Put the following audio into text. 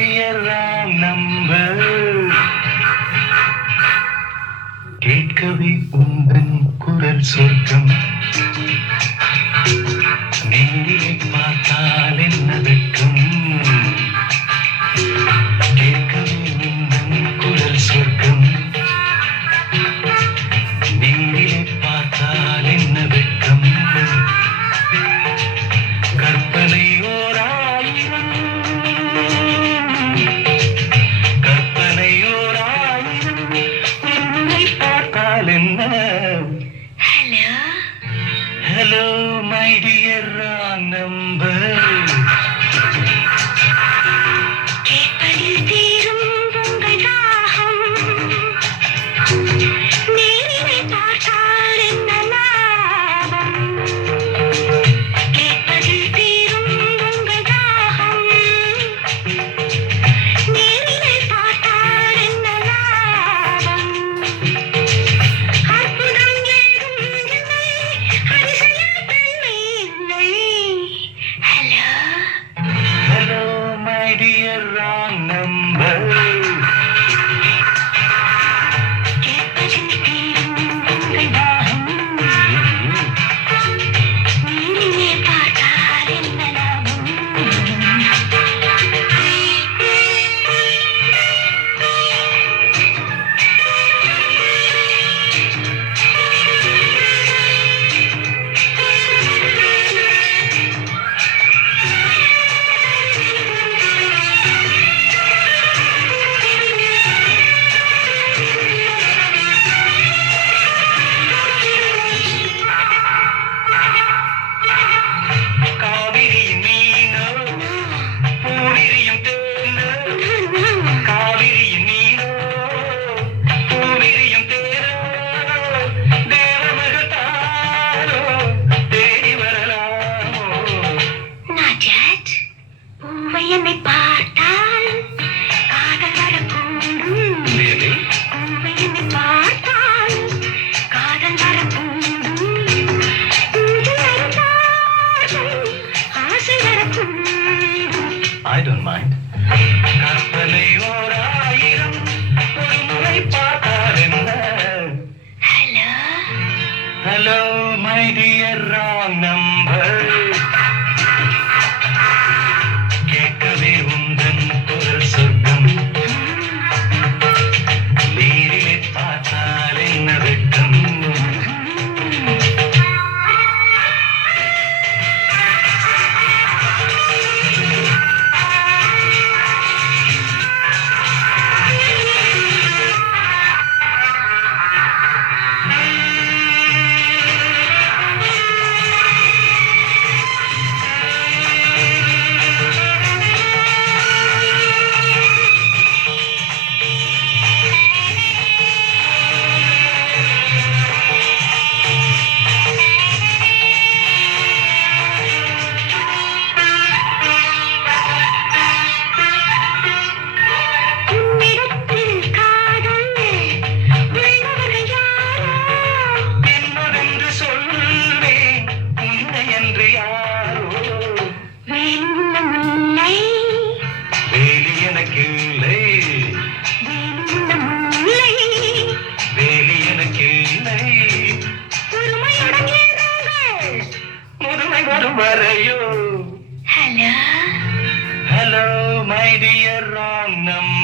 dear wrong number. கேட்கவே உந்தன் குரல் சொர்க்கம். நேரிலே பார்த்தால் என்ன வெட்கம். கேட்கவே உந்தன் குரல் சொர்க்கம். நேரிலே பார்த்தால் என்ன வெட்கம். கற்பனை ஓராயிரம், கற்பனை ஓராயிரம், உன்னை பார்த்தால் என்ன. Hello hello my dear wrong number. கேட்பதில் தீரும் உங்கள் தாகம். நேரிலே பார்த்தால் என்ன லாபம். கேட்பதில் தீரும் உங்கள் தாகம். நேரிலே பார்த்தால் என்ன லாபம். அற்புதம் ஏதும் இல்லை, அதிசயம் பெண்மை இல்லை. Hello hello my dear wrong number. கேட்பதில் தீரும் உங்கள் தாகம். நேரிலே பார்த்தால் என்ன லாபம். காவிரியின் மீனோ பூவிரியும் தேனோ. காவிரியின் மீனோ பூவிரியும் தேனோ. தேவமகத்தாரோ தேடி வரலாமோ. Not yet. பூவை என்னை பார்த்தால் காதல் வரக்கூடும். Really? பூவை என்னை பார்த்தால் காதல் வரக்கூடும். பூஜை அறிந்தார்கள் ஆசை வரக்கூடும். I don't mind. கற்பனை ஓராயிரம், ஒரு முறை பார்த்தால் என்ன. Hello hello my dear wrong number. கேட்கவே உந்தன் குரல் சொர்க்கம். நேரிலே பார்த்தால் என்ன வெட்கம். உன்னிடத்தில் காதல் உள்ளவர்கள் யாரோ. என்னவென்று சொல்வேன் உன்னை என்று யாரோ. வேலுள்ள முல்லை, வேலி எனக்கு இல்லை, வேலுள்ள முல்லை. வேலி எனக்கு இல்லை. பொறுமையுடன் இருங்கள். முதுமை வரும் வரையோ. Hello hello my dear wrong number.